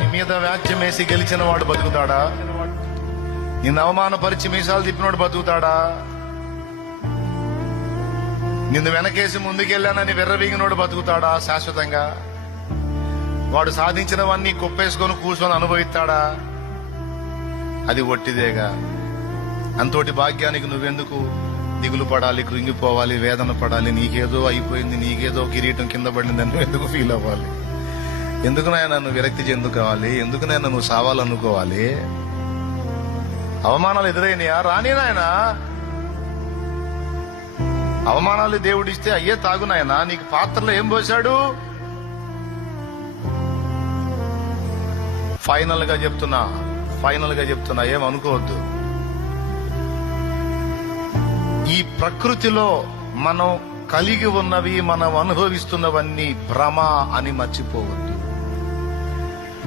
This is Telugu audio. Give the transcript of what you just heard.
నీ మీద వ్యాజ్యం వేసి గెలిచిన వాడు బతుకుతాడా? నిన్ను అవమానపరిచి మీసాలు తిప్పినోడు బతుకుతాడా? నిన్ను వెనకేసి ముందుకెళ్ళానని వెర్రవీగినోడు బతుకుతాడా శాశ్వతంగా? వాడు సాధించినవన్నీ కుప్పేసుకొని కూర్చొని అనుభవిస్తాడా? అది ఒట్టిదేగా. అంతోటి భాగ్యానికి నువ్వెందుకు దిగులు పడాలి, కృంగిపోవాలి, వేదన పడాలి? నీకేదో అయిపోయింది, నీకేదో కిరీటం కింద పడిందని నువ్వు ఎందుకు ఫీల్ అవ్వాలి? ఎందుకు నాయన నువ్వు విరక్తి చెందుకోవాలి? ఎందుకు నాయన నువ్వు సావాలనుకోవాలి? అవమానాలు ఎదురైనయా? రాని నాయన. అవమానాలు దేవుడిస్తే అయ్యే తాగు నాయన. నీకు పాత్రలో ఏం పోశాడు? ఫైనల్ గా చెప్తున్నా, ఏమనుకోవద్దు. ఈ ప్రకృతిలో మనం కలిగి ఉన్నవి, మనం అనుభవిస్తున్నవన్నీ భ్రమ అని మర్చిపోవద్దు.